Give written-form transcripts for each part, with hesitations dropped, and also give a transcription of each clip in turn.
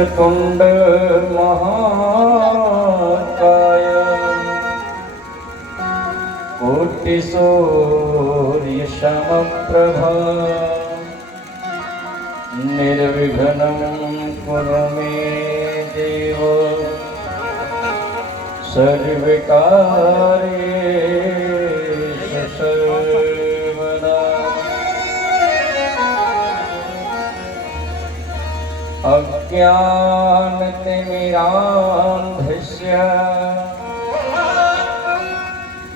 वक्रतुंड महाकाय कोटिसूर्य समप्रभा निर्विघ्नं कुरु मे देव सर्वकार्येषु सर्वदा। अज्ञानतिमिरान्धस्य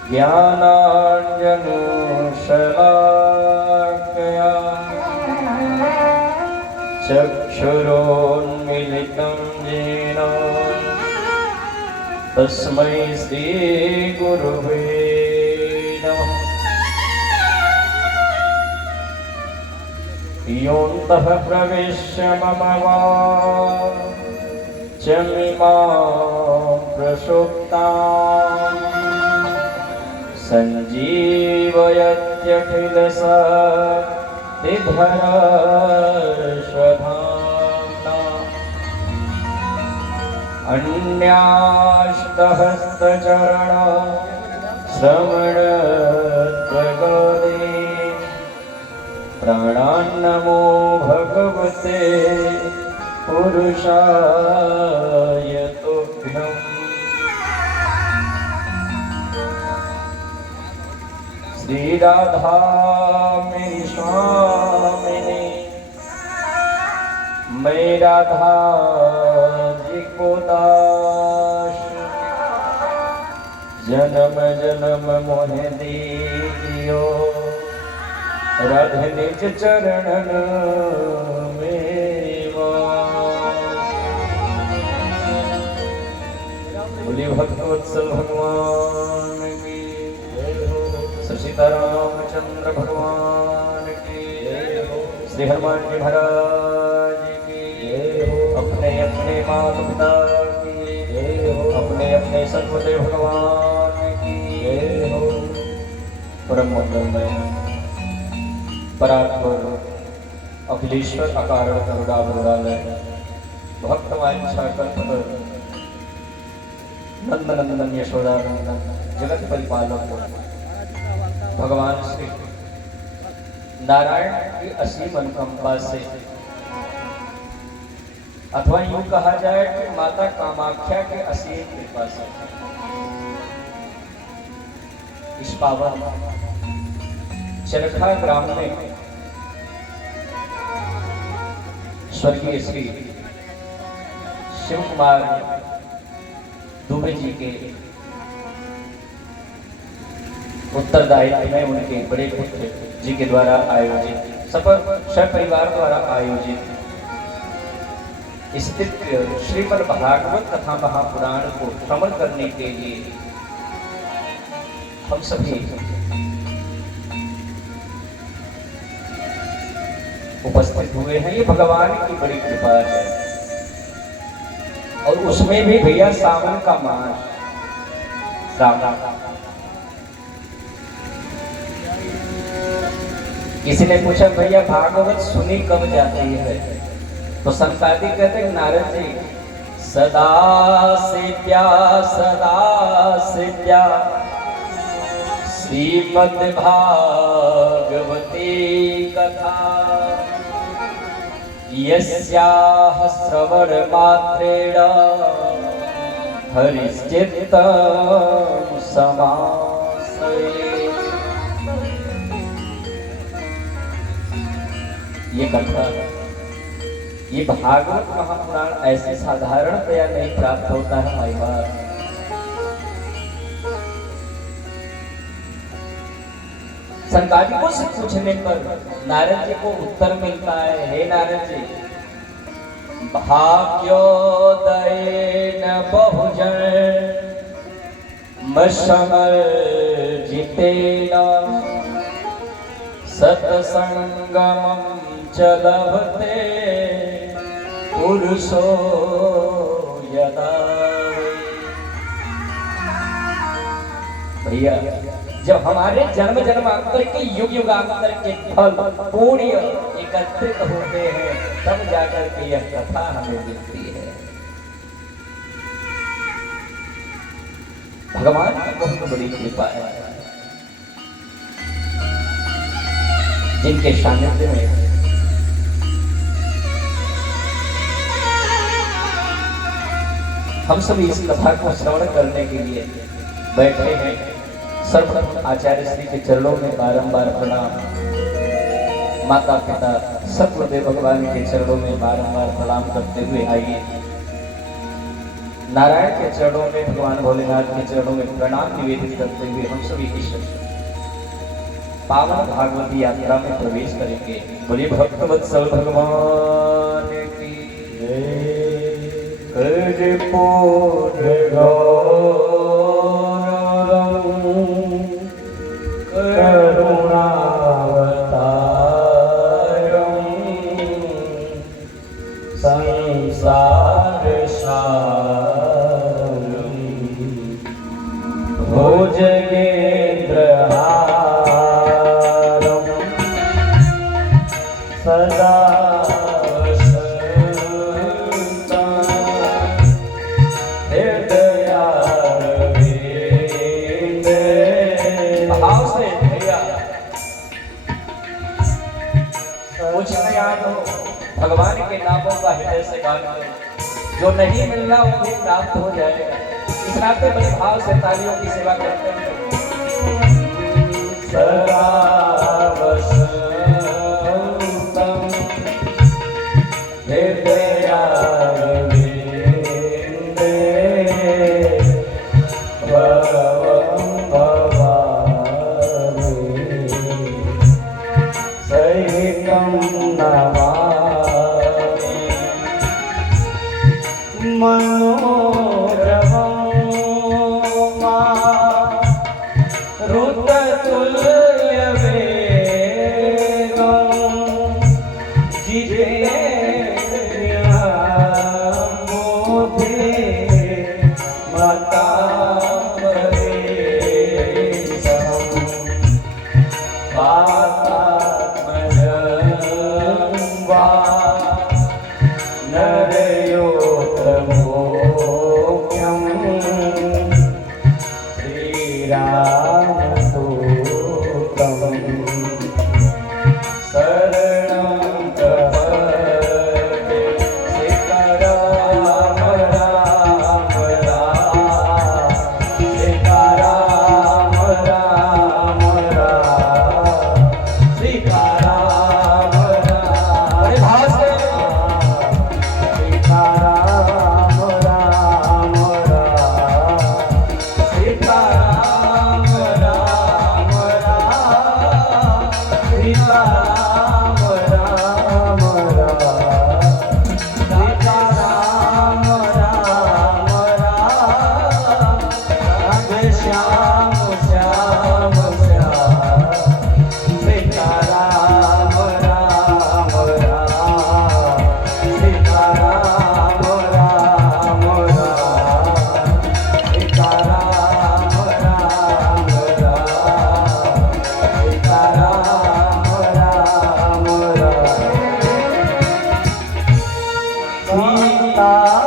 ज्ञानाञ्जनशलाकया चक्षुरोन्मीलितं येन तस्मै श्रीगुरुवे नमः। योऽन्तः प्रविश्य मम वाचमिमां प्रसुप्तां सञ्जीवयत्यखिलशक्तिधरस्वधाम्ना अन्याष्टहस्तचरण श्रवणत्वगादे प्राणान्नमो भगवते पुरुषाय तुभ्यम्। श्री राधा मेरी स्वामिनी, मैं राधा जी को दास, जन्म जन्म मोहे दीजियो राधे निज चरणन में वास। बोलिए भक्तवत्सल भगवान की, सीतारामचंद्र भगवान की, श्री हनुमान जी महाराज की, अपने अपने माता पिता की, अपने अपने सद्गुरुदेव भगवान की। परम मंगलमय परात्पर अखिलेश्वर अकारण करुणावरुणालय भक्तवांछा कल्पतरु नंदनंदन यशोदानंदन जगत परिपालक भगवान श्री नारायण की असीम अनुकंपा से, अथवा यूं कहा जाए कि माता कामाख्या के असीम कृपा से, इस पावन चरखा ग्राम में स्वर्गीय श्री शिव कुमार दुबे जी के उत्तरदायित्व में उनके बड़े पुत्र जी के द्वारा आयोजित सपरिवार द्वारा आयोजित इस दिव्य श्रीमद् भागवत कथा महापुराण को श्रवण करने के लिए हम सभी उपस्थित हुए हैं। ये भगवान की बड़ी कृपा है, और उसमें भी भैया सावन का मास, सावन। किसी ने पूछा भैया भागवत सुनी कब जाती है, तो संतादी कहते हैं नारद जी सदा से प्या श्रीमद् भागवती कथा यस्याः श्रवण मात्रेण हरिश्चित्तं समाश्रये। ये कथा, ये भागवत महापुराण ऐसे साधारणतया नहीं प्राप्त होता है भाई बात। संकादिकों से पूछने पर नारद जी को उत्तर मिलता है, हे नारद जी, भाग्योदयेन बहुजन मशमर्जितेन सत्संगमं च लभते पुरुषो यदा। भैया जब हमारे जन्म जन्मांतर के युग युगांतर के फल पुण्य एकत्रित होते हैं तब जाकर के यह कथा हमें मिलती है। भगवान की बहुत बड़ी कृपा है, जिनके सानिध्य में हम सभी इस कथा को श्रवण करने के लिए बैठे हैं। सर्वप्रथम आचार्य श्री के चरणों में बारंबार प्रणाम, माता पिता सतगुरुदेव भगवान के चरणों में बारंबार प्रणाम करते हुए आइए नारायण के चरणों में, भगवान भोलेनाथ के चरणों में प्रणाम निवेदित करते हुए हम सभी इस पावन भागवती यात्रा में प्रवेश करेंगे। बोलिए भक्तवत्सल भगवान की जय। करुणावतारं संसार सारं भुजगेन्द्रहारं सदा भगवान के नामों का हृदय से गान करो, जो नहीं मिल रहा वो भी प्राप्त हो जाएगा। इस नाते बड़े भाव से तालियों की सेवा करते हैं। सदा वसंतम हृदयारविंदे भवं भवामि सहितं नमामि मनोरमं मारुततुल्यवेगं जितेन्द्रियं मोदे मतामरेशं वातात्मजं वा नरयोत्तमोऽप्यं श्रीरामदूतं शरणं प्रपद्ये। सीताराम राम राम, सीताराम राम राम, सीताराम राम। बड़े भाव से सीताराम राम राम, सीताराम राम राम, सीताराम राम राम, सीताराम राम राम, राधे श्याम श्याम श्याम, सीताराम राम राम, सीताराम राम राम, सीताराम राम राम, सीताराम राम राम। सीताराम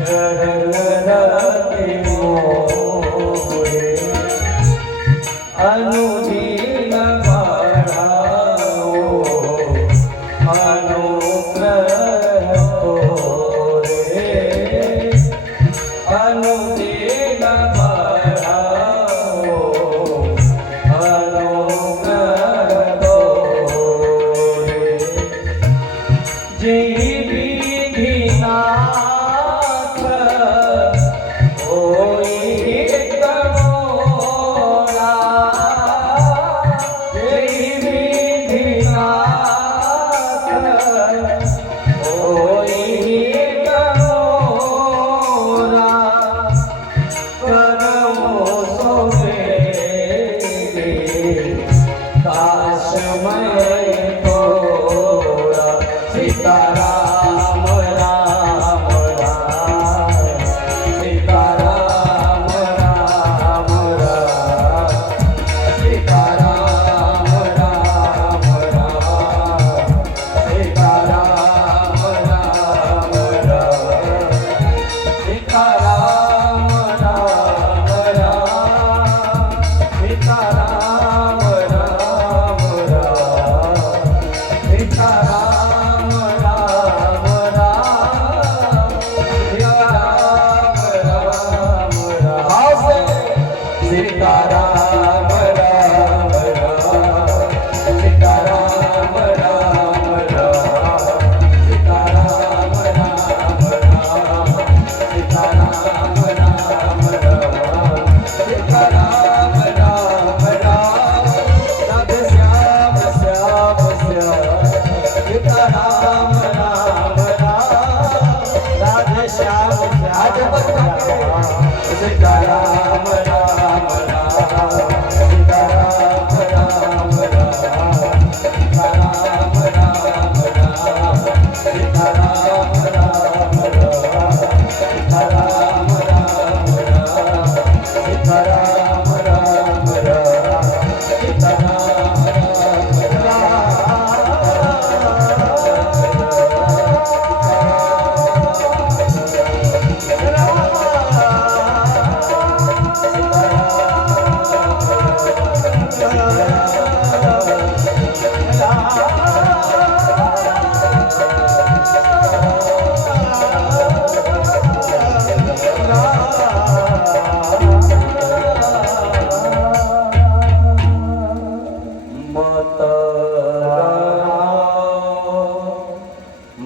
चरण रति मोरे, अनुदीन बढ़ाओ अनुग्रह तोरे, अनुदीन बढ़ाओ अनुग्रह तोरे। जय विधिनाथ होई तमोरा, जय विधिनाथ होई तमोरा, करमो सोमेरे दासमय तोरा। सीताराम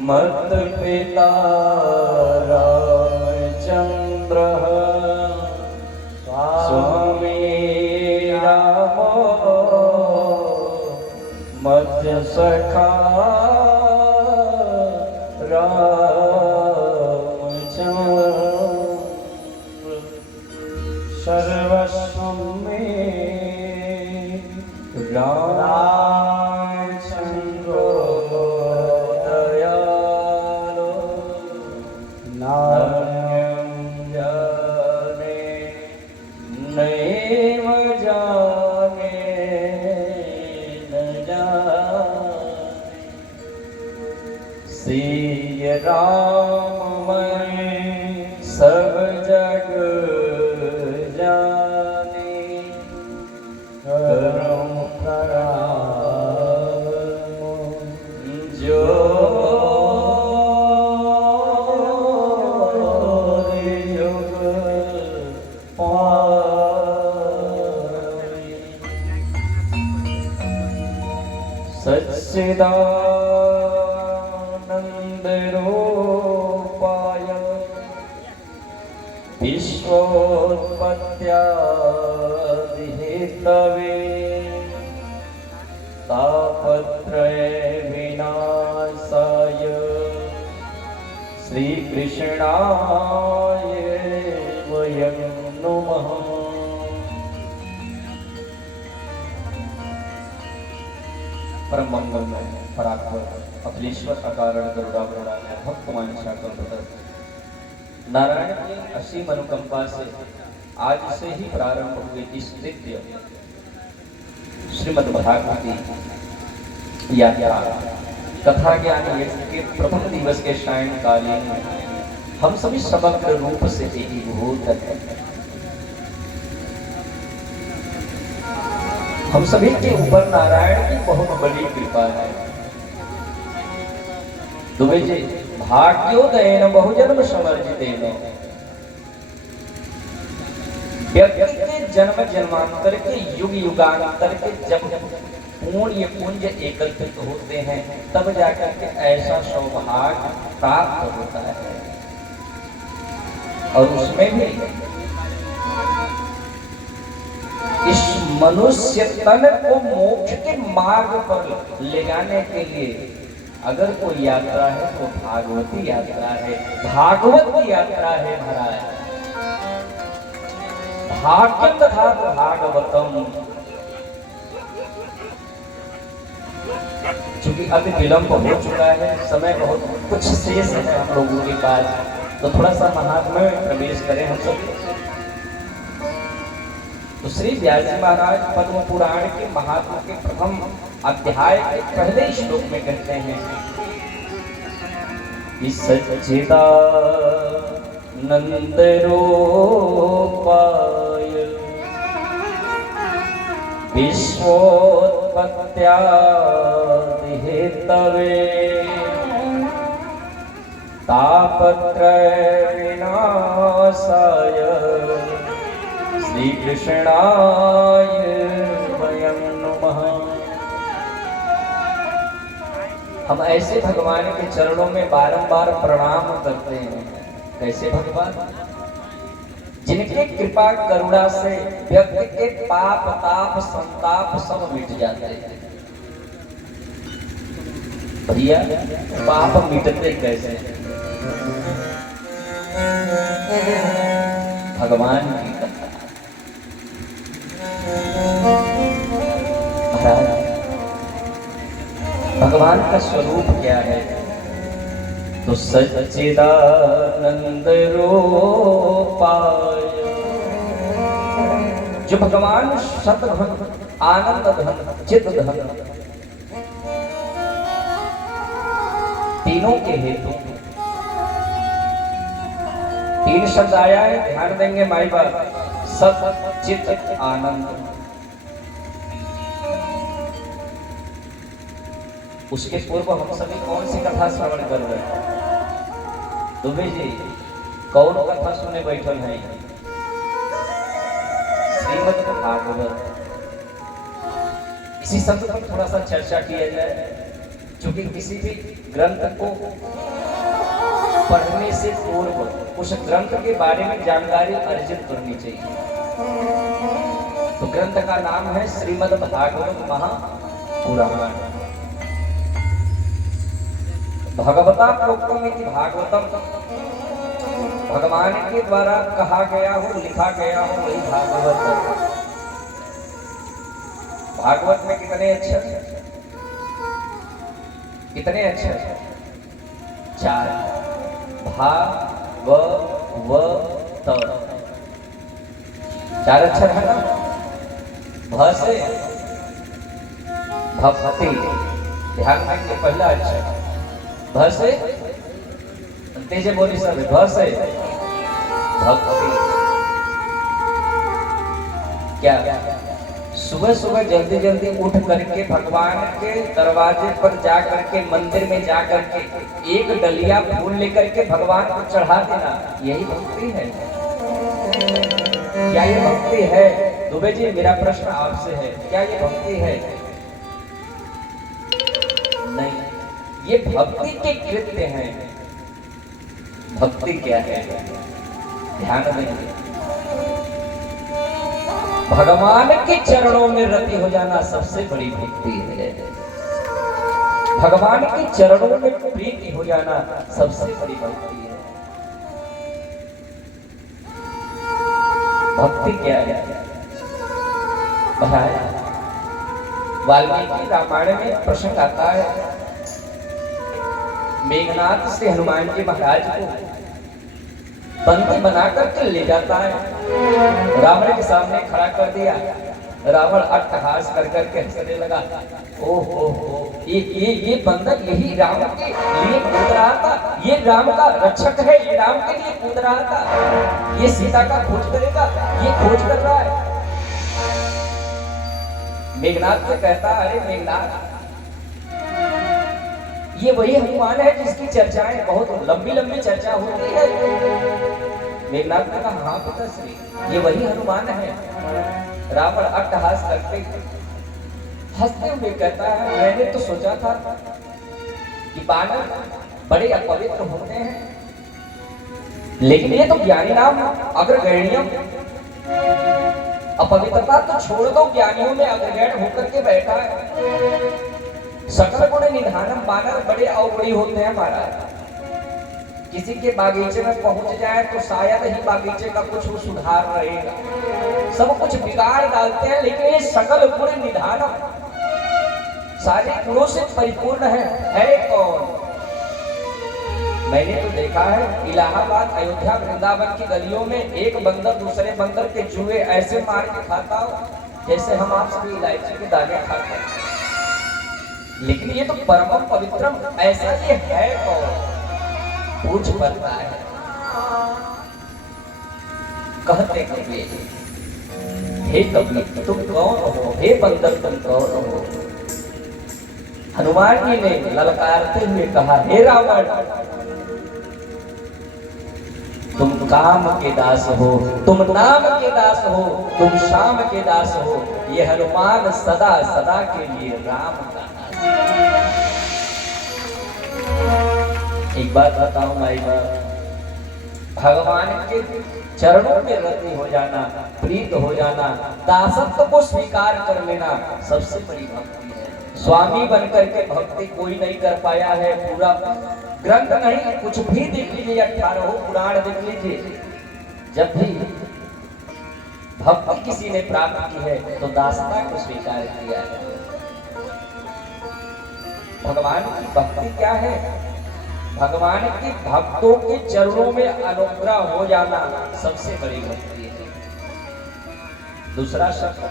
मत पिता रामचंद्र स्वामी रामो मत सखा रामचंद्र सर्वस्व में रामचंद्र दयालो नान्यं जाने नैव जाने न जाने सिय राम मैं सब जग जाने करम कराम जो युग पावे सच्चिदानंद रूपाय विश्वोत्पत्त्यादिहेतवे तापत्रय विनाशाय श्रीकृष्णाय वयं नमः। परम मंगलमय परात्पर अखिलेश्वर अकारण गरुड़ावरणालय भक्तमान शाकंभर नारायण की असीम अनुकंपा से आज से ही प्रारंभ हुए इस दिव्य श्रीमद् भागवती यात्रा कथा ज्ञान यज्ञ के प्रथम दिवस के सायंकालीन में हम सभी समग्र रूप से एकीभूत हैं। हम सभी के ऊपर नारायण की बहुत बड़ी कृपा है। दुबे जी भाग्योदयन बहुजन्म समर्जितेन व्यक्ति के जन्म जन्मांतर के युग युगांतर के जब पुण्य पुंज एकत्रित होते हैं तब जाकर के ऐसा सौभाग्य प्राप्त होता है। और उसमें भी इस मनुष्य तन को मोक्ष के मार्ग पर ले जाने के लिए अगर कोई यात्रा है तो भागवती यात्रा है, भागवत की यात्रा है महाराज। भाग्यम तथा भागवतम। चूंकि अभी विलंब हो चुका है, समय बहुत कुछ शेष है हम लोगों के पास, तो थोड़ा सा महात्मा में प्रवेश करें हम सब। तो श्री व्यास जी महाराज पद्म पुराण के महात्मा के प्रथम अध्याय के पहले श्लोक में कहते हैं कि सच्चिदानंद रूपाय विश्वोत्पत्त्यादि तवे तापत्रय विनाशाय श्री कृष्णाय वयं नमः। हम ऐसे भगवान के चरणों में बारंबार प्रणाम करते हैं। कैसे भगवान? जिनके कृपा करुणा से व्यक्ति के पाप ताप संताप सब मिट जाते हैं। भैया पाप मिटते कैसे? भगवान की कथा। भगवान का स्वरूप क्या है? तो सच्चिदानंद रूपाय, जो भगवान शतधन आनंद धन चित धन तीनों के हेतु। तीन शब्द आया है, ध्यान देंगे माई बाप। सत चित आनंद। उसके पूर्व हम सभी कौन सी कथा श्रवण कर रहे हैं? दुबे जी कौन कथा सुने बैठल है? श्रीमद् भागवत। इसी शब्द पर थोड़ा सा चर्चा किया जाए, क्योंकि किसी भी ग्रंथ को पढ़ने से पूर्व उस ग्रंथ के बारे में जानकारी अर्जित करनी चाहिए। तो ग्रंथ का नाम है श्रीमद् भागवत महापुराण। भगवता प्रोक्तम इति भागवतम, भगवान के द्वारा कहा गया हो लिखा गया हो वही भागवत है। भागवत में कितने अक्षर? कितने अक्षर? 4। भा व त 4 अक्षर है ना। भ से भक्ति, ध्यान रखिए पहला अक्षर। भ से तेजे बोली सब। भ से भक्ति। क्या सुबह सुबह जल्दी जल्दी उठ करके भगवान के दरवाजे पर जा करके मंदिर में जा करके एक डलिया फूल लेकर के भगवान को चढ़ा देना, यही भक्ति है? क्या ये भक्ति है? दुबे जी मेरा प्रश्न आपसे है, क्या ये भक्ति है? नहीं, ये भक्ति के कृत्य हैं। भक्ति क्या है? ध्यान देंगे। भगवान के चरणों में रति हो जाना सबसे बड़ी भक्ति है। भगवान के चरणों में प्रीति हो जाना सबसे बड़ी भक्ति है। भक्ति क्या है? वाल्मीकि रामायण में प्रसंग आता है, मेघनाथ से हनुमान जी महाराज को बंदी बना करके ले जाता है, रावण के सामने खड़ा कर दिया। रावण अट्टहास कर करके हंसने लगा। ओहो ये बंदर यही राम के लिए कूद रहा था, ये राम का रक्षक है, ये राम के लिए कूद रहा था, ये सीता का खोज करेगा, ये खोज कर रहा है। मेघनाथ से कहता है, अरे मेघनाथ ये वही हनुमान है जिसकी चर्चाएं बहुत लंबी लंबी चर्चा होती है। मेघनाथ ने कहा, हाँ पिताश्री ये वही हनुमान है। रावण अट्टहास करते हंसते हुए कहता है, मैंने तो सोचा था कि बानर बड़े अपवित्र होते हैं, लेकिन ये तो ज्ञानी नाम अग्रगण्यम। अपवित्रता तो छोड़ दो, ज्ञानियों में अग्रगण्य होकर के बैठा है। सकल गुण निधानम, बानर बड़े अवगुणी होते हैं महाराज। किसी के बागीचे में पहुंच जाए तो शायद ही बागीचे का कुछ सुधार रहेगा, सब कुछ बिगाड़ डालते हैं। लेकिन ये सकल गुण निधानम, सारे गुणों से परिपूर्ण है कौन? मैंने तो देखा है इलाहाबाद अयोध्या वृंदावन की गलियों में एक बंदर दूसरे बंदर के जुए ऐसे मार के खाता हो जैसे हम आप सभी इलायची के दाने खाते हैं। लेकिन ये तो परम पवित्रम, ऐसा ये है कौन? पूछ पड़ता है। कहते कबीर, हे कबीर तुम कौन हो? हे बंदर तुम कौन हो? हनुमान जी ने ललकारते हुए कहा, हे रावण, तुम काम के दास हो, तुम नाम के दास हो, तुम शाम के दास हो, ये हनुमान सदा सदा के लिए राम का दास। एक बात बताऊं भाई बात, भगवान के चरणों में रति हो जाना, प्रीत हो जाना, दासत्व को स्वीकार कर लेना सबसे बड़ी भक्ति है। स्वामी बनकर के भक्ति कोई नहीं कर पाया है। पूरा ग्रंथ नहीं, कुछ भी देख लीजिए, 18 पुराण देख लीजिए, जब भी भक्ति किसी ने प्राप्त की है तो दासता को स्वीकार किया है। भगवान की भक्ति क्या है? भगवान के भक्तों के चरणों में अनुग्रह हो जाना सबसे बड़ी भक्ति है। दूसरा शब्द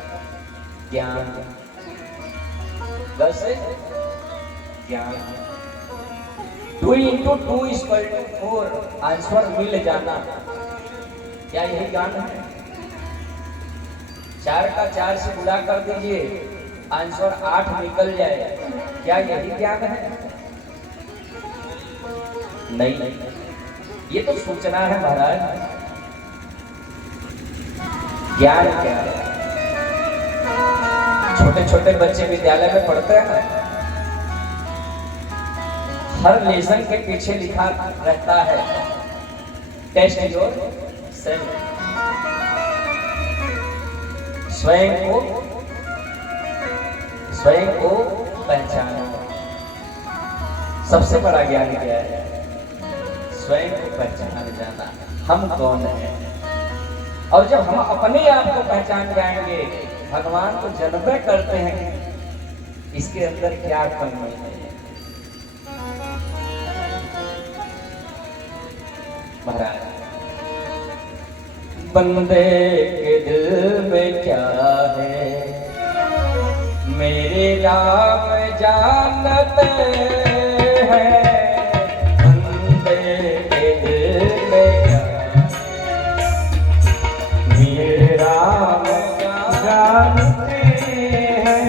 ज्ञान, कैसे? ज्ञान। 2 × 2 = 4 आंसर मिल जाना, क्या यही ज्ञान है? 4 का 4 से गुणा कर दीजिए, आंसर 8 निकल जाए, क्या यही ज्ञान है? नहीं, ये तो सूचना है महाराज। ज्ञान क्या है? छोटे छोटे बच्चे विद्यालय में पढ़ते हैं, हर लेसन के पीछे लिखा रहता है, टेस्ट योर सेल्फ, स्वयं को पहचानो। सबसे बड़ा ज्ञान क्या है? स्वयं को पहचान जाना, हम कौन हैं। और जब हम अपने आप को पहचान जाएंगे, भगवान को जन्मे करते हैं इसके अंदर क्या कमी है। महाराज, बंदे के दिल में क्या है मेरे राम जानते हैं, बंदे के दिल में क्या मेरे राम जानते हैं,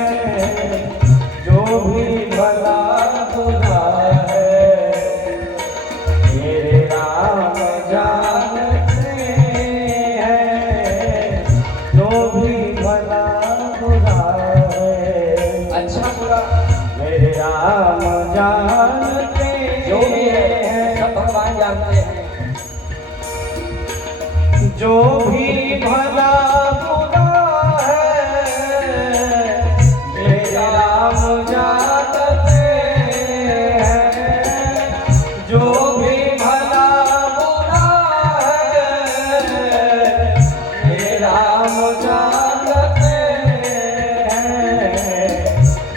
जो भी भला बुरा है मेरे राम जानते हैं, जो भी भला बुरा है, अच्छा बुरा मेरे राम जानते हैं, जो भी है सब भगवान जानते हैं, जो भी भला बुरा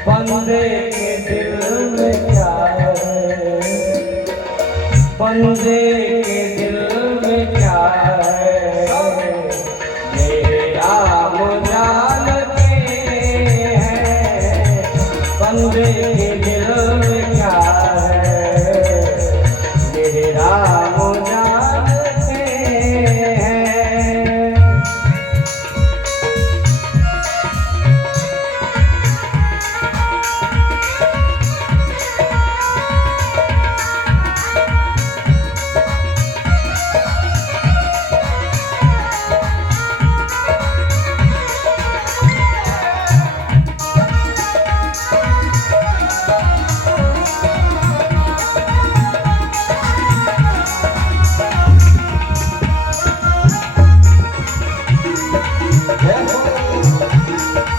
बंदे के दिल में क्या है, बंदे के दिल में क्या है, मेरे राम जानते हैं, बंदे के दिल में क्या है, मेरे राम जानते हैं।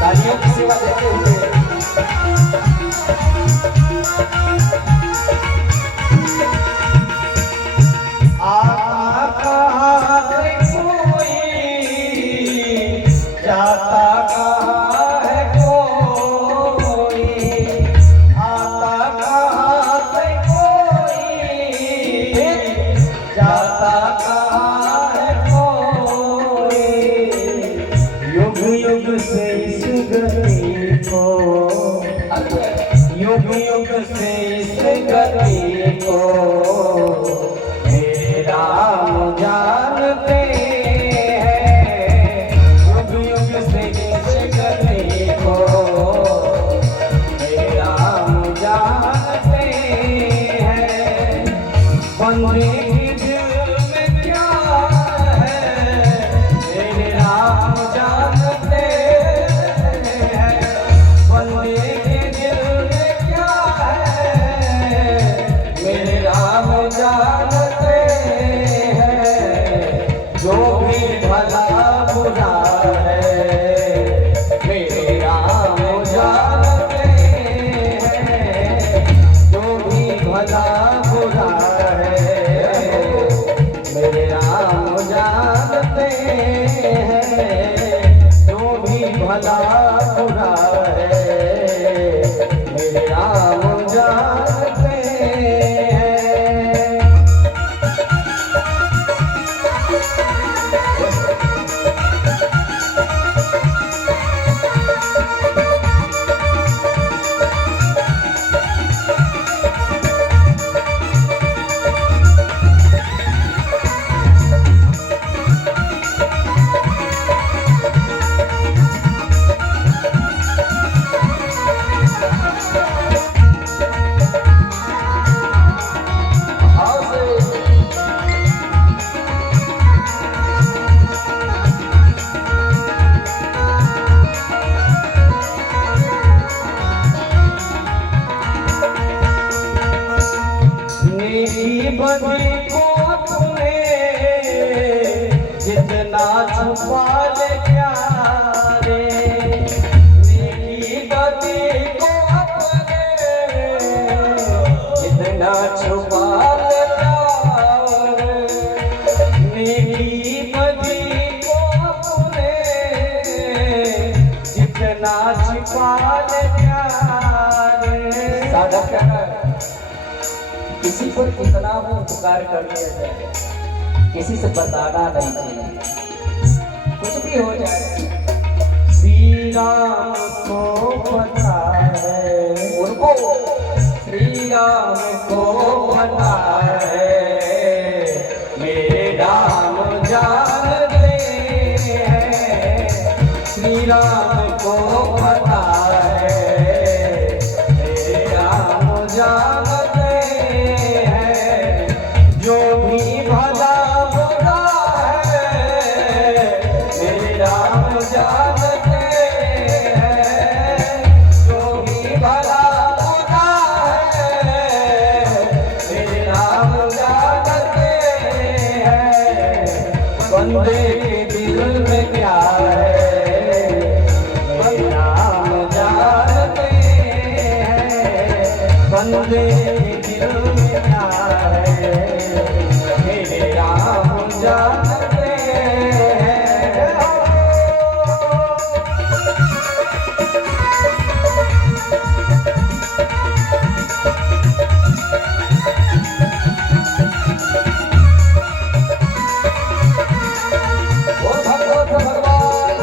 तालियों की सेवा देते हुए आता कहाँ से कोई, जाता कहाँ है कोई, आता कहाँ से कोई, जाता कहाँ है कोई, युग युग से इस गति को, युग युग से इस गति को मेरे राम जानते हैं, युग युग से इस गति को मेरे राम जानते बंदे के दिल में क्या है मेरे राम जानते हैं। बंदे के दिल में क्या है मेरे राम जानते हैं। जो भी भला बुरा है मेरे राम जानते हैं। जो भी भला बुरा है मेरे राम जानते हैं। जो भी भला बुरा है मेरे राम जानते हैं। बदी को अपने जितना छुपा ले प्यारे। नेकी बदी को अपने जितना छुपा ले प्यारे। नेकी बदी को अपने जितना छुपा ले प्यारे। साधक कहना किसी पर कितना वो उपकार कर लिया जाए, किसी से बताना नहीं चाहिए, कुछ भी हो जाए। श्री राम को पता है, उनको श्री राम को पता है मेरे राम जानते हैं। श्री राम को पता है मेरे राम जानते हैं। जो भी भला बुरा है मेरे राम जानते हैं। जो भी भला बुरा है मेरे राम जानते हैं। बंदे के दिल में क्या है मेरे राम जानते हैं। बंदे के दिल में क्या है मेरे राम जानते हैं। ओ भगवत भगवान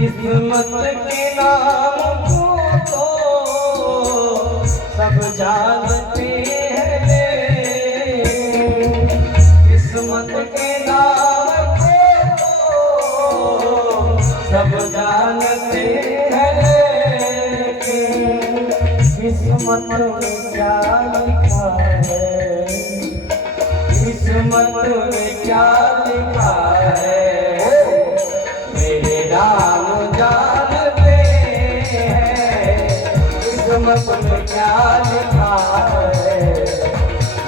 किस्मत के नाम को तो सब जानते हैं। किस्मत के नाम को तो सब जानते हैं। किस्मत में क्या लिखा है, किस्मत में क्या लिखा है मेरे राम जानते हैं। किस्मत में क्या लिखा है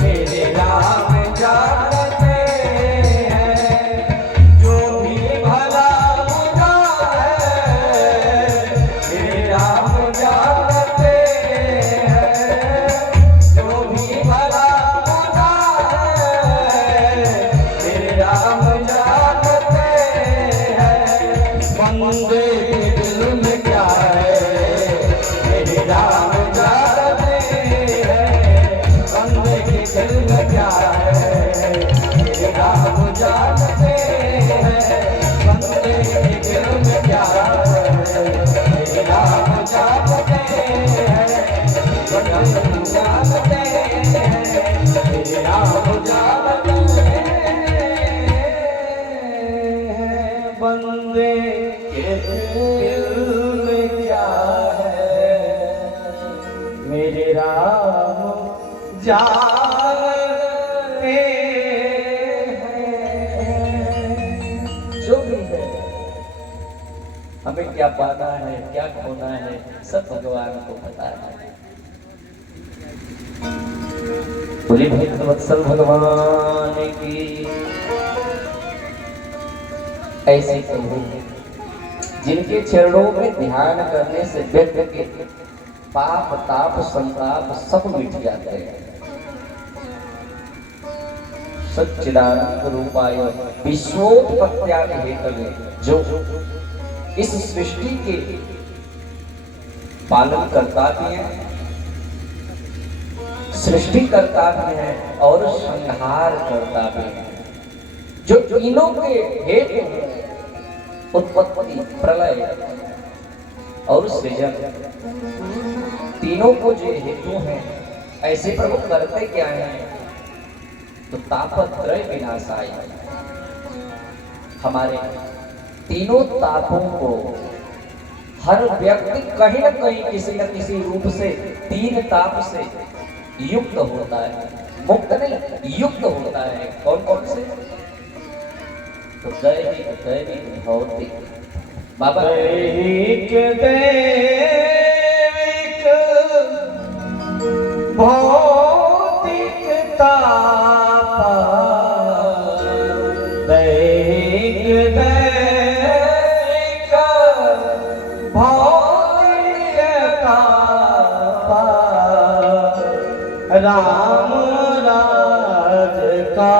मेरे राम जानते हैं। जो भी भला बुरा है मेरे राम जानते हैं। जो भी भला बुरा है मेरे राम जानते हैं। बंदे के दिल में क्या है मेरे राम राम जापते हैं, राम जापते हैं, राम जापते हैं। बंदे के दिल में क्या है, मेरे राम जानते हैं। जो भी है, हमें क्या पाना है क्या खोना है, सब भगवान को पता है। बोले भक्तवत्सल भगवान की। ऐसे प्रभु जिनके चरणों में ध्यान करने से व्यक्ति के पाप ताप संताप सब मिट जाते हैं। सच्चिदानंद रूपाय विश्वोत्पत्त्यादि हेतवे, जो इस सृष्टि के पालन करता भी है, सृष्टि करता भी है और संहार करता भी है, जो तीनों के हेतु हैं, उत्पत्ति प्रलय और सृजन, तीनों को जो हेतु हैं, ऐसे प्रभु करते क्या हैं, तो तापत्रय विनाशाय, हमारे तीनों तापों को हर व्यक्ति कहीं न कहीं किसी न किसी रूप से तीन ताप से युक्त होता है, मुक्त नहीं युक्त होता है। कौन कौन से? तो दैहिक दैविक भौतिक, बाबा दैहिक दैविक भौतिक ताप, दैहिक दैविक भौतिक ताप, राम राज का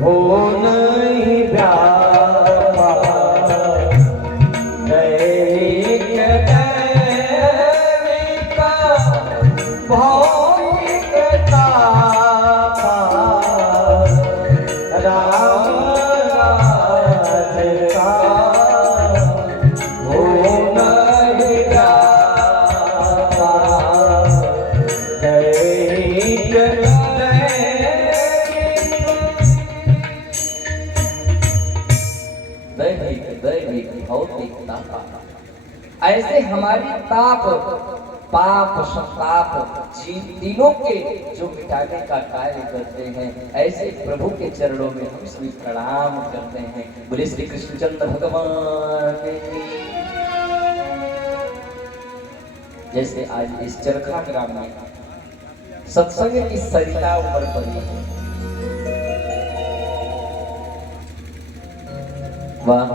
हो नहीं व्यापा, दैहिक दैविक भौतिक ताप, राम राज का हो नहीं व्यापा, दैहिक दैविक भौतिक ताप। ऐसे हमारी ताप पाप संताप तीनों के जो मिटाने का कार्य करते हैं, ऐसे प्रभु के चरणों में हम सभी प्रणाम करते हैं। बोले श्री कृष्णचंद्र भगवान की। जैसे आज इस चरखा ग्राम में सत्संग की सरिता ऊपर पड़ी है, वाह,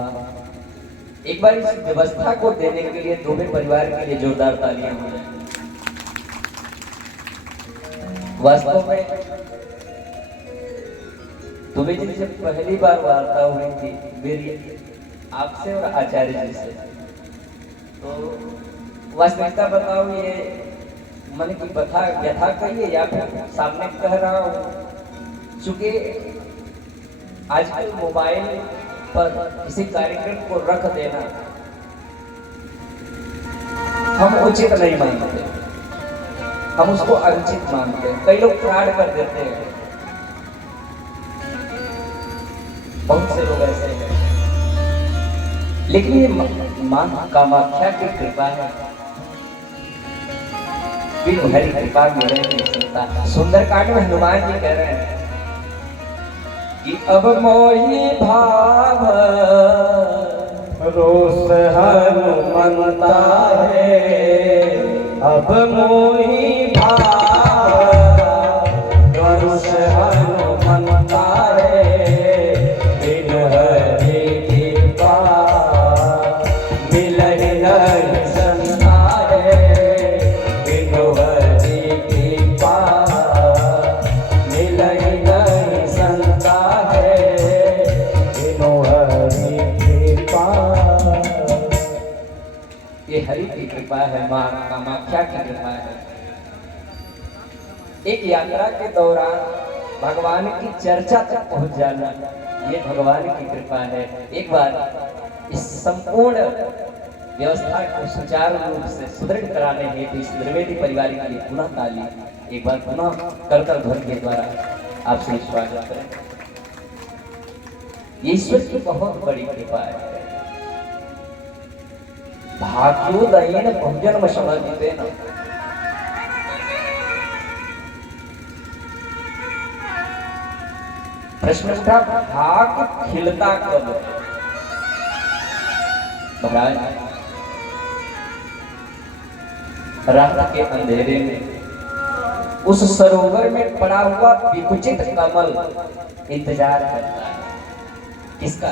एक बार इस व्यवस्था को देने के लिए दोनों परिवार के लिए जोरदार तालियां हो जाए। वास्तव में तुम्हें जी जब पहली बार वार्ता हुई थी मेरी आपसे और आचार्य जी से, तो वास्तविकता बताओ, ये मन की व्यथा कहिए या फिर सामने कह रहा हूँ, चूंकि आजकल मोबाइल पर किसी कार्यक्रम को रख देना हम उचित नहीं मानते, हम उसको अनुचित मानते हैं। कई लोग फ्रॉड कर देते हैं, बहुत से लोग ऐसे हैं, लेकिन ये मां कामाख्या की कृपा है, हरि कृपा मेरे नहीं सुनता। सुंदरकांड में हनुमान जी कह रहे हैं कि अब मोही भाव रोष हनुमंता है, अब मोही भाव रोष हनुमंता है, बिन हरि कृपा मिलहि नहीं संता है, बिन हरि कृपा मिलहि नहीं संता है, बिन हरि कृपा। ये हरि की कृपा है, मां कामाख्या की कृपा है। एक यात्रा के दौरान भगवान की चर्चा तक पहुंच जाना, ये भगवान की कृपा है। एक बार इस संपूर्ण व्यवस्था को सुचारू रूप से सुदृढ़ कराने हेतु इस द्विवेदी परिवार के लिए पुनः ताली एक बार पुनः करतल ध्वनि के द्वारा आपसे स्वागत करें। ईश्वर की बहुत बड़ी कृपा है। भाग्योदयेन भोजनम समर्पितेन, प्रश्न उठा भाग खिलता कब? महाराज रात के अंधेरे में उस सरोवर में पड़ा हुआ विकुचित कमल इंतजार करता है। किसका?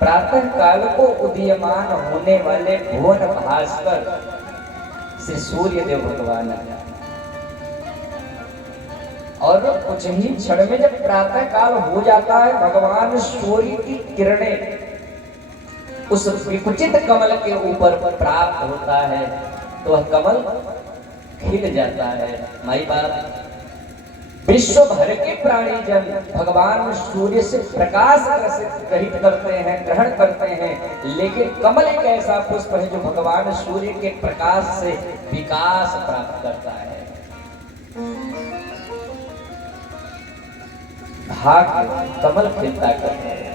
प्रातः काल को उदीयमान होने वाले भुवन भास्कर श्री सूर्य देव भगवान। और कुछ ही क्षण में जब प्रातः काल हो जाता है, भगवान सूर्य की किरणें उस विकुचित कमल के ऊपर प्राप्त होता है तो वह कमल खिल जाता है। माई बाप, विश्व भर के प्राणी जन भगवान सूर्य से प्रकाश ग्रहित करते हैं, ग्रहण करते हैं, लेकिन कमल एक ऐसा पुष्प है जो भगवान सूर्य के प्रकाश से विकास प्राप्त करता है। भाग्य कमल खिलता करता है।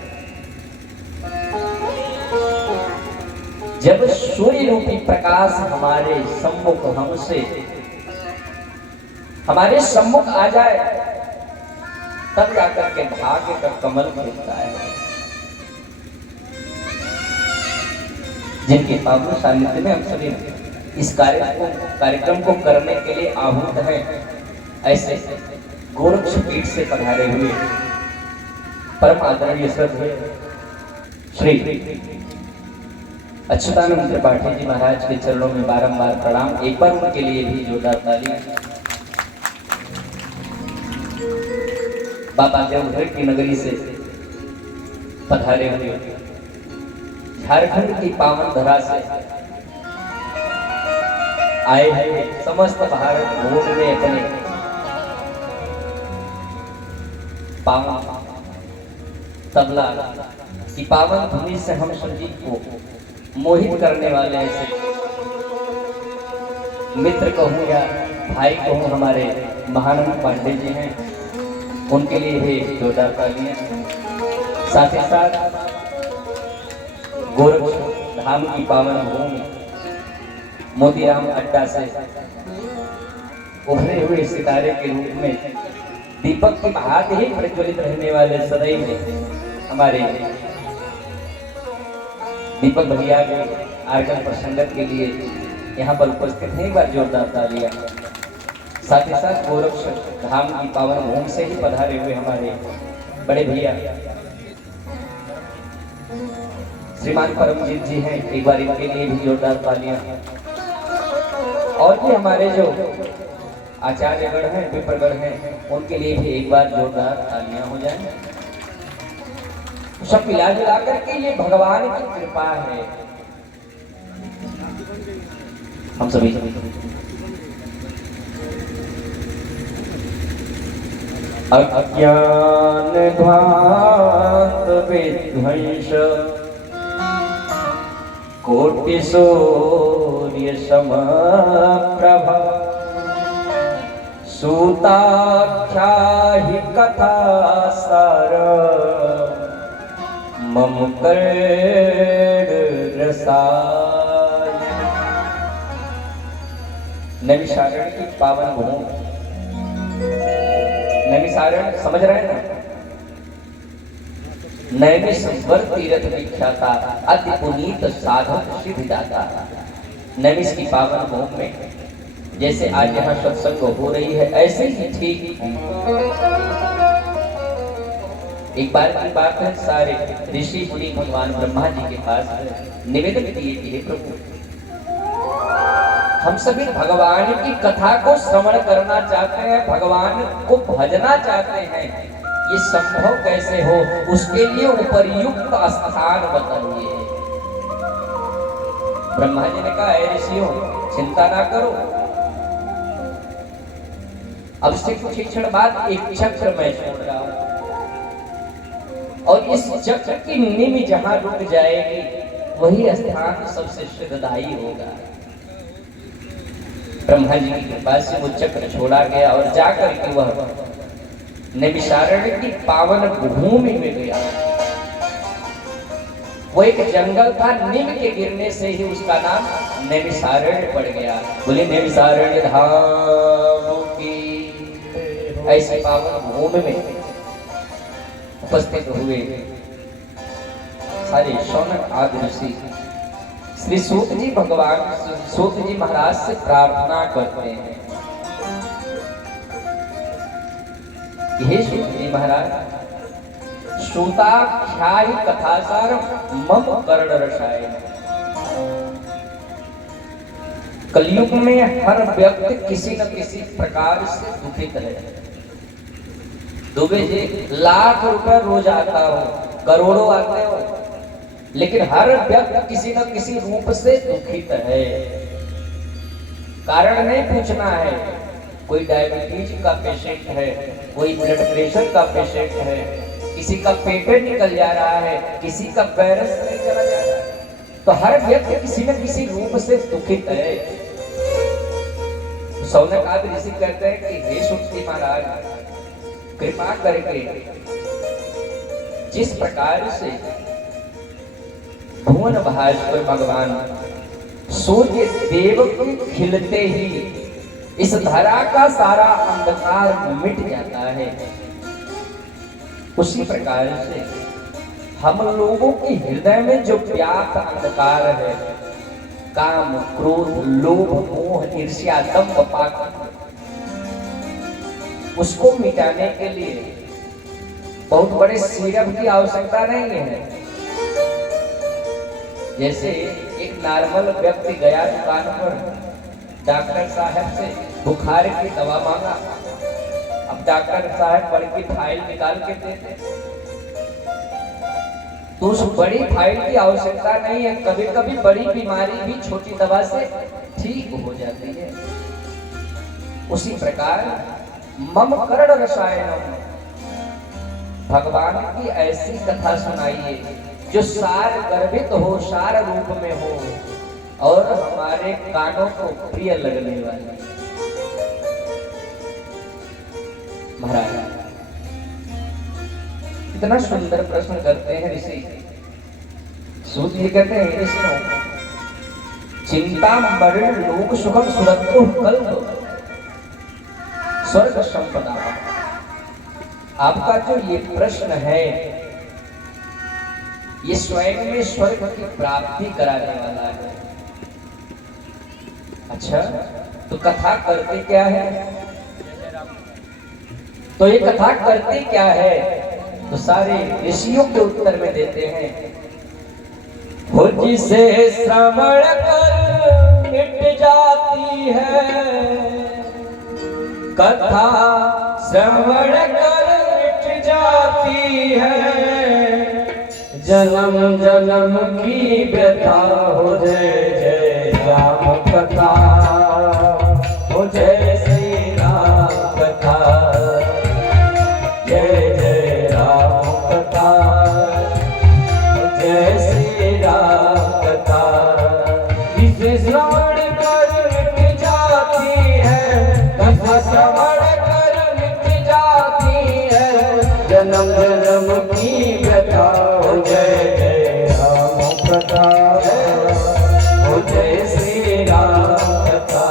जब सूर्य रूपी प्रकाश हमारे सम्मुख आ जाए तब जाकर के भाग्य का कमल खिलता है। जिनके पावन सानिध्य में हम सभी इस कार्यक्रम को करने के लिए आहूत हैं, ऐसे गोरक्ष पीठ से पधारे हुए परम आदरणीय श्रद्धेय श्री अच्युतानंद त्रिपाठी जी महाराज के चरणों में बारंबार प्रणाम। एक बार उनके लिए भी जोरदार ताली। बाबा देवघर की नगरी से पधारे हुए, झारखंड की पावन धरा से आए हुए, समस्त भारत भूमि में अपने पावन तबला की पावन धुनी से हम सभी को मोहित करने वाले ऐसे मित्र कहूँ या भाई कहूँ, हमारे महानंद पांडे जी हैं, उनके लिए भी जोरदार तालियां। साथ ही साथ गोरक्ष धाम की पावन भूमि मोतीराम अड्डा से उभरे हुए सितारे के रूप में दीपक की भांति ही प्रज्वलित रहने वाले सदैव हमारे दीपक भैया के आर्गन प्रसंगत के लिए यहाँ पर उपस्थित है। एक बार जोरदार तालियां। साथ ही साथ गोरक्ष धाम की पावन भूमि से ही पधारे हुए हमारे बड़े भैया श्रीमान परमजीत जी हैं, एक बार इनके लिए भी जोरदार तालियां। और भी हमारे जो आचार्यगण हैं, विप्रगण हैं, उनके लिए भी एक बार जोरदार तालियां हो जाएं। सब मिला जुला करके ये भगवान की कृपा है। हम सभी अज्ञान ध्वांत विध्वंस कोटि सूर्य समप्रभा सूताख्या हि कथा सार मम कर्ण रसाय। नैमिषारण्य की पावन भूमि, नैमिषारण्य समझ रहे हैं ना? नैमिषवर तीर्थ विख्याता अति पुनीत साधक सिद्धिदाता। नैमिष की पावन भूमि में जैसे आज यहाँ सत्संग हो रही है, ऐसे ही ठीक एक बार की बात है, सारे ऋषि मुनि भगवान ब्रह्मा जी के पास निवेदन किए कि हे प्रभु, हम सभी भगवान की कथा को श्रवण करना चाहते हैं, भगवान को भजना चाहते हैं, ये संभव कैसे हो? उसके लिए उपयुक्त स्थान बताइए। ब्रह्मा जी ने कहा, हे ऋषियों, चिंता ना करो, अब से कुछ क्षण बाद एक चक्र मैं छोड़ रहा हूं और इस चक्र की निमि जहां रुक जाएगी वही स्थान सबसे सुखदायी होगा। ब्रह्मा जी की कृपा से वो चक्र छोड़ा गया और जाकर के वह नैमिषारण्य की पावन भूमि में गया। वो एक जंगल था, नीम के गिरने से ही उसका नाम नैमिषारण्य पड़ गया। बोले नैमिषारण्य धाम की। ऐसी पावन भूमि में उपस्थित हुए सारे शौनक आदि ऋषि श्री सूत जी भगवान सूत जी महाराज से प्रार्थना करते हैं, हे सूत जी महाराज, श्रोताख्यायि कथासारम मम कर्ण रसाय। कलयुग में हर व्यक्ति किसी न किसी प्रकार से दुखित है। दुबे जी लाख रुपए रोज आता हो, करोड़ों आते हो, लेकिन हर व्यक्ति किसी न किसी रूप से दुखित है। कारण नहीं पूछना है। कोई डायबिटीज का पेशेंट है, कोई ब्लड प्रेशर का पेशेंट है, किसी का पेट निकल जा रहा है, किसी का पैरस नहीं चला जा रहा है, तो हर व्यक्ति किसी न किसी रूप से दुखित है। सौनक आदि ऋषि कहते हैं कि हे सूत जी महाराज, कृपा करके जिस प्रकार से भुवन भास्कर भगवान सूर्य देव के खिलते ही इस धरा का सारा अंधकार मिट जाता है, उसी प्रकार से हम लोगों के हृदय में जो व्याप्त अंधकार है, काम, क्रोध, लोभ, मोह, ईर्ष्या, दंभ, पाखंड, उसको मिटाने के लिए बहुत बड़े सिरप की आवश्यकता नहीं है। जैसे एक नॉर्मल व्यक्ति गया दुकान पर, डॉक्टर साहब से बुखार की दवा मांगा, अब डॉक्टर साहब बड़ी की फाइल निकाल के देते, तो उस बड़ी फाइल की आवश्यकता नहीं है। कभी कभी बड़ी बीमारी भी छोटी दवा से ठीक हो जाती है। उसी प्रकार मम कर्ण रसायनम, भगवान की ऐसी कथा सुनाइए जो सार गर्भित हो, सार रूप में हो और हमारे कानों को प्रिय लगने वाली। महाराज इतना सुंदर प्रश्न करते हैं ऋषि। सूत जी कहते हैं, ऋषियों, चिंता मरण लोक सुखम सुरत्तु कल्प स्वर्ग संपदा। आपका जो ये प्रश्न है, ये स्वयं में स्वर्ग की प्राप्ति कराने वाला है। अच्छा, तो कथा करती क्या है? तो ये कथा करती क्या है? तो सारे ऋषियों के उत्तर में देते हैं, हो जिसे श्रवण कर मिट जाती है, कथा श्रवण कर मिट जाती है, जन्म जन्म की व्यथा हो जय जय राम कथा, हो जय श्री राम कथा, जय जय राम कथा, जय श्री राम कथा। इसे श्रवण कर मिट जाती है, कथा श्रवण कर मिट जाती है, जन्म जन्म की व्यथा हो जय जय राम कथा, हो जय श्री राम कथा,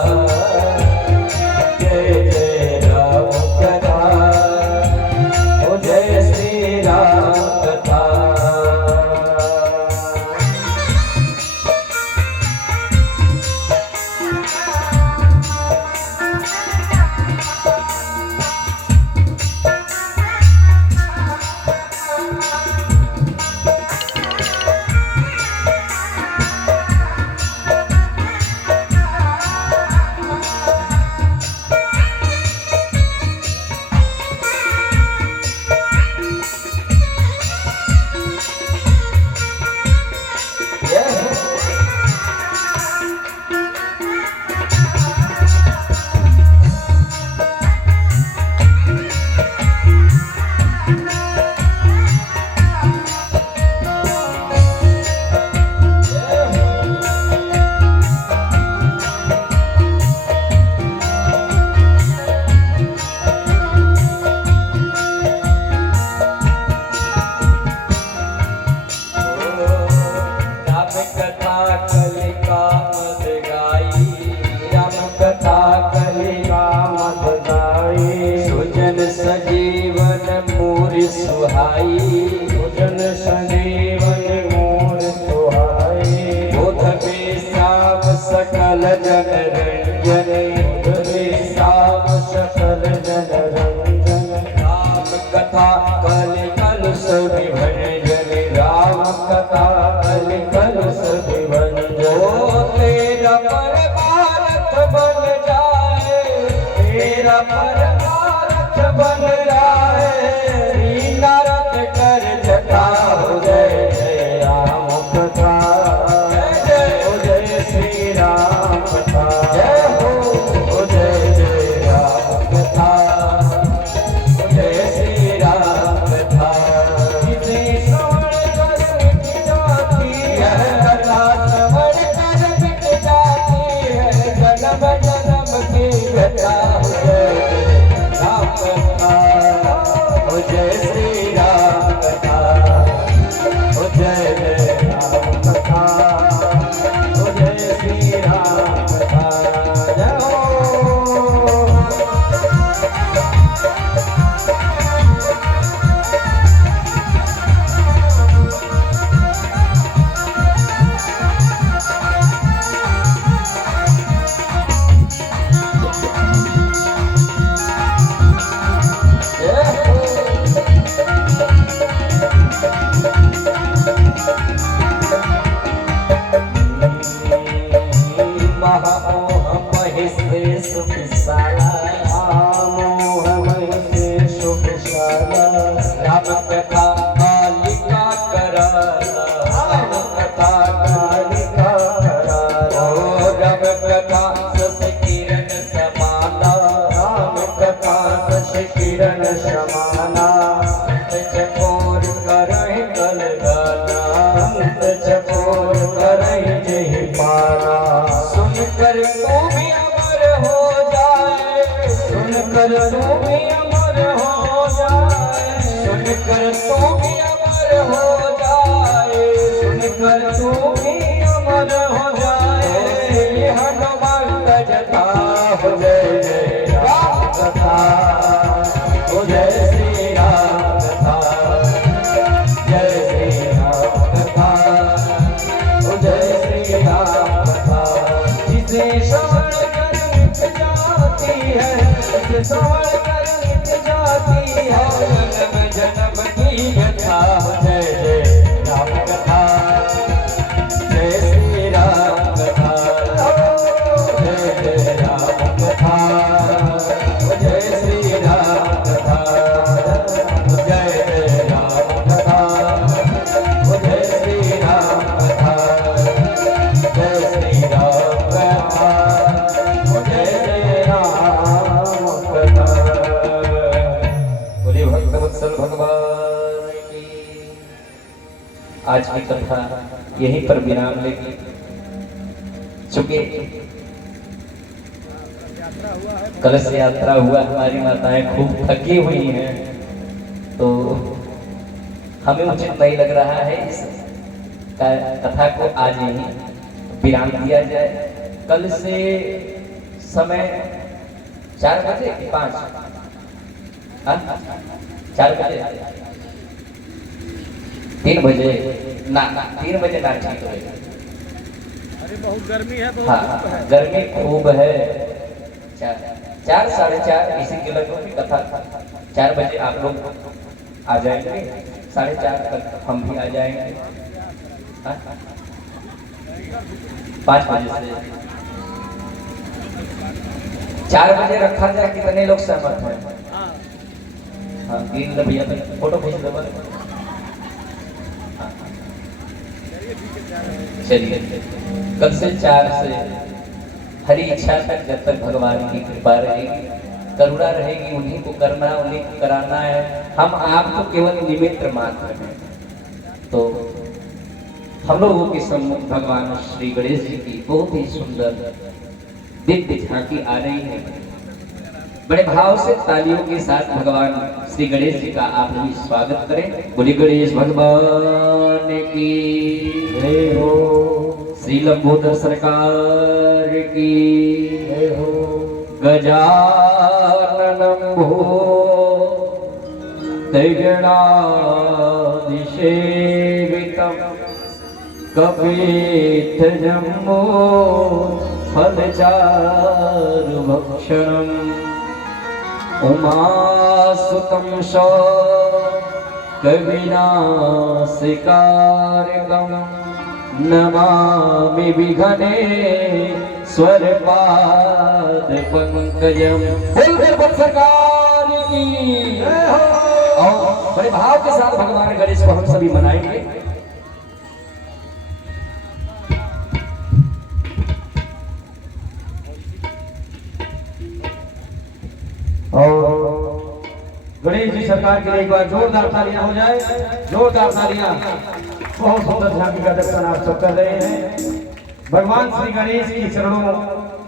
जय जय राम कथा, हो जय श्री राम कथा। सकल जन रंजन श्याम सकल जन रंजन राम कथा कल कल सभी भंजन राम कथा कल कल सभी भंजन तेरा पर भारत बन जाए तेरा पर भारत बन जाए नारद कर जटा हो जय जय राम कथा जय श्री राम कथा जय हो जय जय राम कथा जय श्री राम कथा इसे श्रवण कर मिट जाती है कथा श्रवण कर मिट जाती है जन्म जन्म की व्यथा जय राम कथा हो जय श्री राम कथा हो जय जय राम कथा हो जय श्री राम कथा जय हो महामोह महिषेश विशाला मोह महिषेश विशाला राम कथा कालिका कराला राम कथा कालिका कराला राम कथा सस किरण समाना राम कथा सस किरण समाना चकोर करहि कल गाना चकोर करहि जहि पारा सुनकर तू भी अमर हो जाए सुनकर तू भी अमर हो जाए सुनकर तू भी अमर हो जाए सुनकर तू भी अमर हो जाए हनुमान जथा हो जय जय राम कथा हो जय श्री राम कथा जय श्री राम कथा हो जय श्री राम कथा जिसे श्रवण कर मिट जाती है जिसे श्रवण कर मिट जाती है जन्म जन्म की व्यथा जय जय राम कथा जय श्री राम कथा जय जय राम कथा जय श्री राम कथा जय जय राम कथा जय श्री राम कथा जय श्री राम कथा जय जय राम कथा बोलिए भक्तवत्सल भगवान की। आज की कथा यहीं पर विराम लेगी चुके कलश यात्रा हुआ हमारी माताएं खूब थकी हुई हैं तो हमें उचित नहीं लग रहा है इस कथा को आज यहीं विराम दिया जाए। कल से समय 4 बजे कि 5 4 बजे 3 बजे ना 3 बजे ना ठीक है। अरे बहुत गर्मी है बहुत हाँ गर्मी खूब है। 4 साढ़े 4 इसी के लगभग की कथा 4 बजे आप लोग आ जाएंगे 4:30 तक हम भी आ जाएंगे। 5 बजे से 4 बजे रखा जाए। कितने लोग सहमत हैं? हाँ 3 भैया फोटो खींच दो। चलिए कल से 4 से हरी इच्छा तक जब तक भगवान की कृपा रहेगी करुणा रहेगी उन्हीं को करना उन्हीं को कराना है। हम आपको केवल निमित्त मात्र हैं। तो हम लोगों के सम्मुख भगवान श्री गणेश जी की बहुत ही सुंदर दिव्य झांकी आ रही है। बड़े भाव से तालियों के साथ भगवान श्री गणेश जी का आप भी स्वागत करें। बोलिए गणेश भगवान की जय हो। श्री लंबोदर सरकार की जय हो। गजाननं भूतगणाधिसेवितं कपेत जम्मो फलचारुभक्षणम् उमासुतं कविनाशिकारकम् नमामि विघ्ने स्वरपाद पंकजम। बोलकर बोल सरकार की जय हो। और बड़े भाव के साथ भगवान गणेश को हम सभी मनाएंगे। और गणेश जी सरकार के लिए एक बार जोरदार तालियां हो जाए, जोरदार तालियां। बहुत सुंदर झांकी का दर्शन आप सब कर रहे हैं। भगवान श्री गणेश के चरणों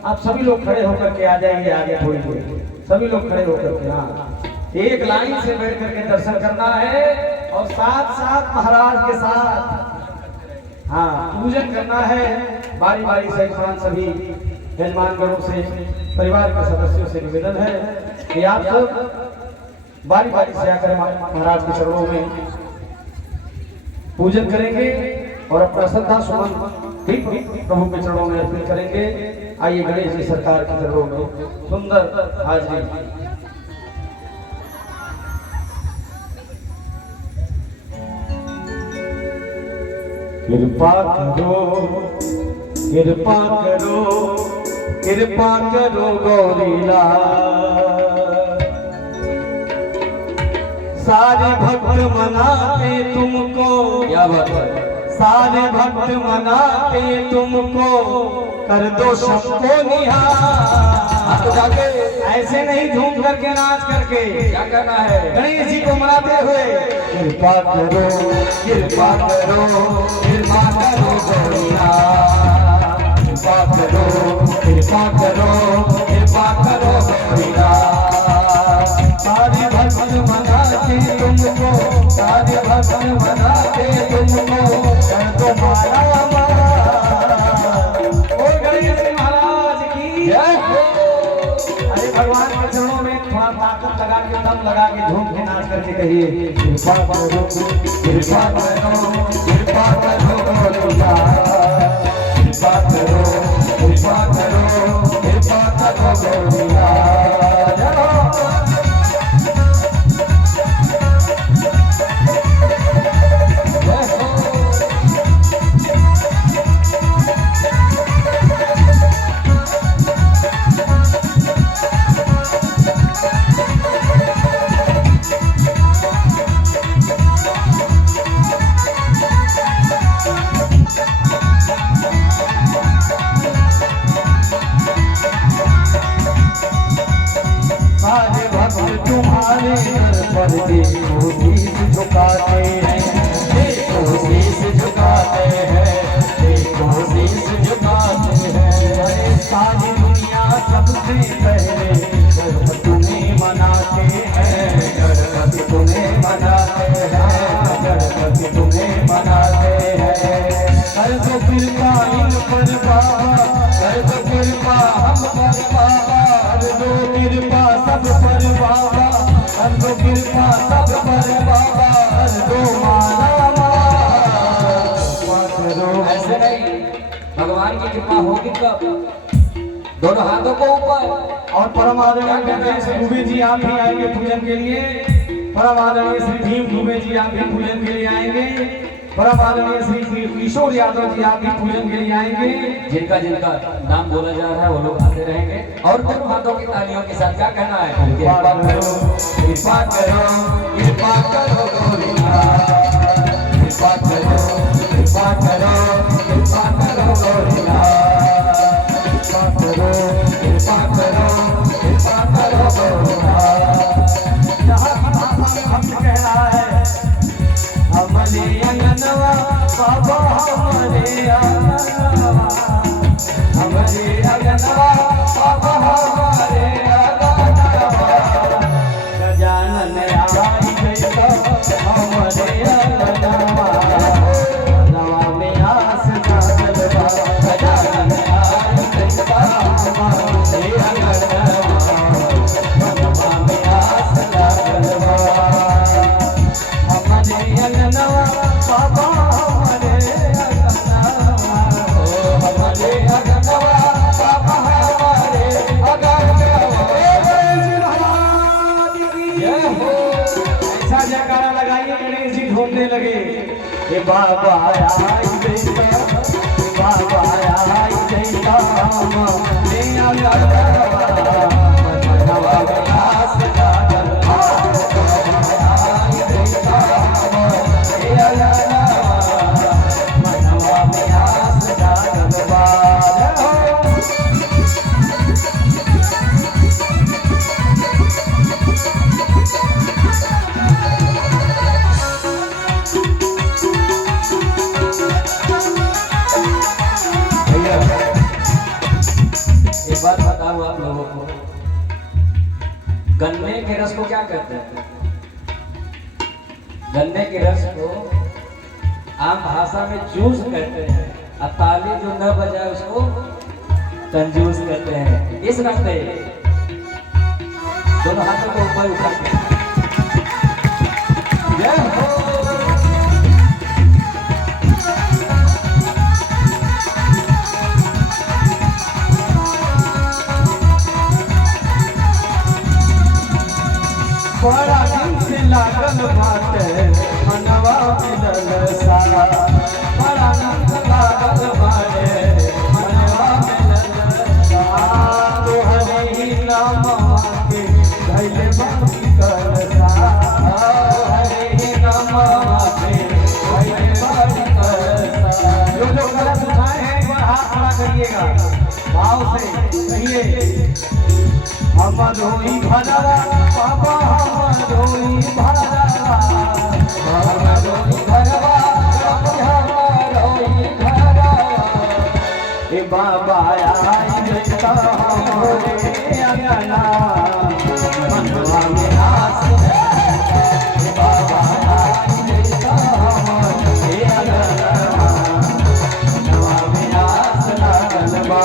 आप सभी लोग खड़े होकर के आ जाएंगे आगे थोड़ी थोड़ी, सभी लोग खड़े होकर के। हाँ, एक लाइन से बैठ करके दर्शन करना है और साथ साथ महाराज के साथ हाँ पूजन करना है। बारी बारी से सभी यजमानगणों से, परिवार के सदस्यों से निवेदन है कि आप सब बारी बारी से आकर महाराज के चरणों में पूजन करेंगे और अपना श्रद्धा सुमन ठीक प्रभु के चरणों में अर्पित करेंगे। आइए गणेश जी सरकार के चरणों में सुंदर हाजरी। कृपा करो, कृपा करो, कृपा करो गौरीलाल। सारे भक्त मनाते तुमको, क्या बात है, सारे भक्त मनाते तुमको, कर दो सबको निहार। तो जाके ऐसे नहीं झूम करके नाच करके क्या करना है, गणेश जी को मनाते हुए कृपा करो, कृपा करो, कृपा करो गौरीनाथ। कृपा करो, कृपा करो, कृपा करो गौरीनाथ। सारे भक्त मनाते तुमको, सारे भक्त मनाते तुमको, कर दो माला माला। ओ गणेश महाराज की जय हो। अरे भगवान के चरणों में थोड़ा ताकत लगा के, दम लगा के, झूम के नाच करके कहिए कृपा करो, कृपा करो, कृपा करो गौरीनाथ। कृपा करो, कृपा करो, कृपा करो गौरीनाथ। तुम्हारे दर पर देखो शीश झुकाते हैं, देखो शीश झुकाते हैं, देखो शीश झुकाते हैं। अरे सारी दुनिया सबसे पहले गणपति तुम्हें मनाते हैं, गणपति तुम्हें मनाते हैं, गणपति तुम्हें मनाते हैं। कर दो कृपा इन पर बाबा, कर दो कृपा हम पर बाबा, कर दो कृपा सब पर बाबा, कर दो कृपा सब पर बाबा, कर दो माला माला। ऐसे नहीं, भगवान की कृपा होगी कब, दोनों हाथों को ऊपर। और परम आदरणीय श्री दुबे जी आप भी आएंगे पूजन के लिए। परम आदरणीय श्री भीम दुबे जी आप भी पूजन के लिए आएंगे। परम आदरणीय श्री किशोर यादव जी आप भी पूजन के लिए आएंगे। जिनका जिनका नाम बोला जा रहा है वो लोग आते रहेंगे। और दोनों हाथों की तालियों के साथ क्या कहना है, कृपा करो, कृपा करो, कृपा करो गौरीनाथ। कृपा करो, कृपा करो, कृपा करो गौरीनाथ। कृपा करो, कृपा करो, कृपा करो गौरीनाथ। यहाँ की भाषा में भक्त कह रहा है, हमारे अंगनवा बाबा, हमारे अंगनवा, हमारे अंगनवा बाबा, हमारे अंगनवा। गजानन आई गई हमारे अंगनवा, नवा में आस जागलवा। गजानन आई गई हमारे अंगनवा, नवा में आस जागलवा। हमारे अंगनवा बाबा, हमारे अंगनवा। बाबा आई बेटा बाबा आई बेटा ले आया मनवा में आस जागल बाबा आई बेटा ले आया मनवा में आस जागल बाबा एक बात बताऊं आप लोगों को, गन्ने के रस को क्या कहते हैं? गन्ने के रस को आम भाषा में जूस कहते हैं, और ताली जो न बजाए उसको कंजूस कहते हैं। इस नाते दोनों हाथों को ऊपर उठा के जय हो। बड़ा दिन से लागल बाटे मनवा मिलल सारा, बड़ा दिन से लागल बाटे मनवा मिलल सारा, तोहरे ही नामवा के धइले बाकी कर सारा, तोहरे ही नामवा के धइले बाकी कर सारा। जो गलत सुनाए हैं एक बार हाथ खड़ा करिएगा भाव से कहिए, हम धोई भरवा बाबा हम धोई भरवा, हम धोई भरवा हम धोई भरवा, ए बाबा आई बेटा हमरे अंगना मनवा में आस ए बाबा आई बेटा हमरे अंगना मनवा में आस लागल बा।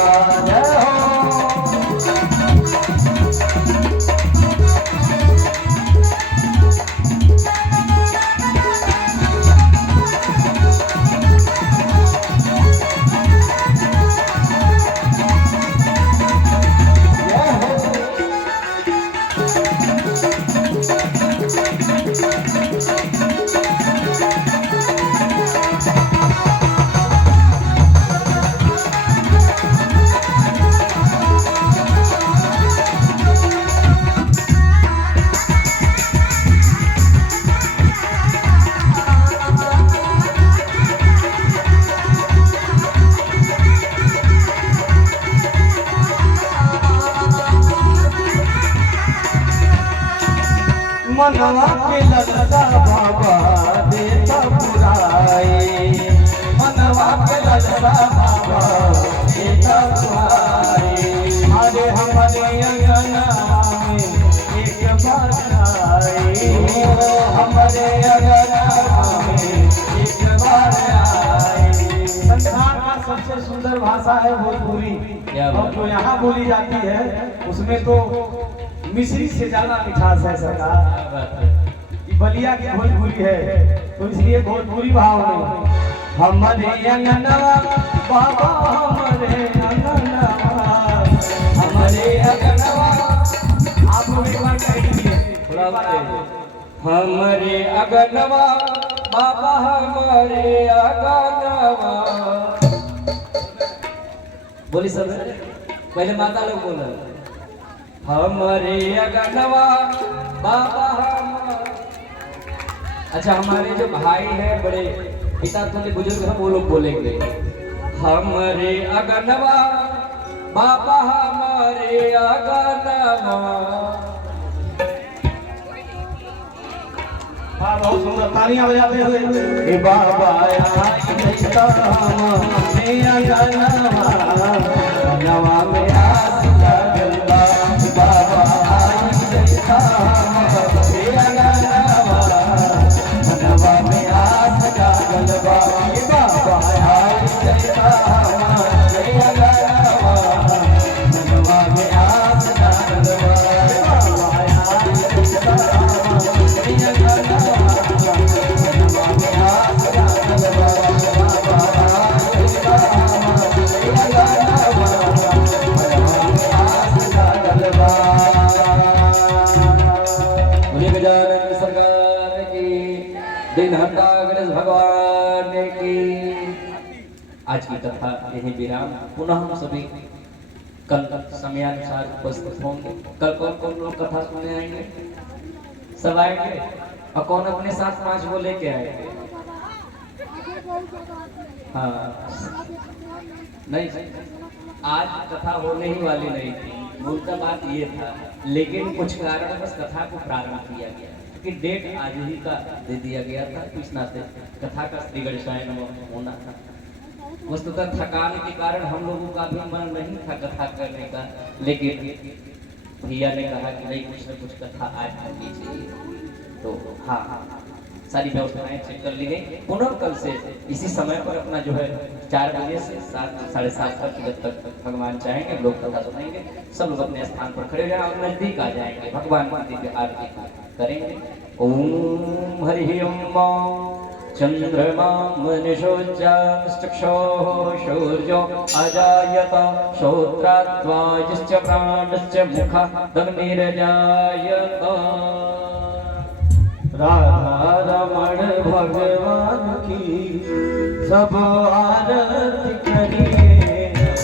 मनवा के ललसा बाबा देता पुराए, मनवा के ललसा बाबा देता पुराए, अरे हमारे अंगना में एक बार आए, हमारे अंगना में एक बार आए। संसार का सबसे सुंदर भाषा है भोजपुरी, और जो यहाँ बोली जाती है उसमें तो मिश्री से ज्यादा मिठास है सरकार। ये बलिया की भोजपुरी है, तो इसलिए भोजपुरी भाव में हमारे अंगनवा बाबा हमारे अंगनवा हमारे अंगनवा, आप लोग एक बार कह दीजिए हमारे अंगनवा बाबा हमारे अंगनवा। बोली सब पहले माता लोग बोला हमारे अंगनवा बाबा हम। अच्छा हमारे जो भाई हैं बड़े पिता तुल्य बुजुर्ग हैं वो लोग बोलेंगे हमारे अंगनवा बाबा हमारे अंगनवा। हाँ बहुत सुंदर तालियां बजाते हुए बाबा आई बेटा हमारे अंगनवा नवा में आस लागल बा, बाबा आई बेटा हमारे अंगनवा नवा में आस लागल बा, बाबा आई बेटा हमारे अंगनवा नवा में आस लागल बा, बाबा आई बेटा हमारे अंगनवा नवा में आस लागल बा, बाबा आई बेटा हमारे अंगनवा की कथा यही विराम। पुनः हम सभी कल समयानुसार उपस्थित होंगे। कल कौन कौन लोग कथा सुनने आएंगे? सब आएंगे। और कौन अपने साथ 5 वो लेके आएंगे? हाँ नहीं, आज कथा होने ही वाली नहीं थी, मूलतः बात ये था, लेकिन कुछ कारणवश कथा को प्रारंभ किया गया क्योंकि डेट आज ही का दे दिया गया था, तो इस नाते कथा का श्री गणेशाय नमः होना था। वस्तुतः थकान के कारण हम लोगों का भी मन नहीं था कथा करने का, लेकिन भैया ने कहा कि नहीं कुछ न कुछ कथा आज होनी चाहिए, तो हाँ सारी व्यवस्थाएं चेक कर ली गई। पुनः कल से इसी समय पर अपना जो है 4 बजे से 7 साढ़े 7 तक जब तक भगवान चाहेंगे लोग कथा सुनेंगे। सब लोग अपने स्थान पर खड़े जाएं और नजदीक आ जाएंगे, भगवान की दिव्य आरती करेंगे। ओम हरि ओम चंद्रमा मनुषोच्चक्षुः सूर्यो अजायत श्रोत्राद्वायुश्च प्राणश्च मुखादग्निरजायत। राधा रमण भगवान की सब आरती करिए,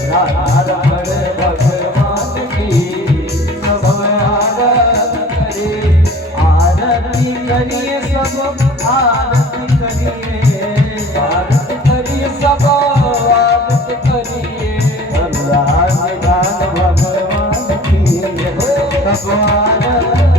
राधा रमण भगवान की सब आरती करिए, आरती करिए सब आरती करिए, आरती करिए सब आरती करिए, राधा भगवान की सब आरती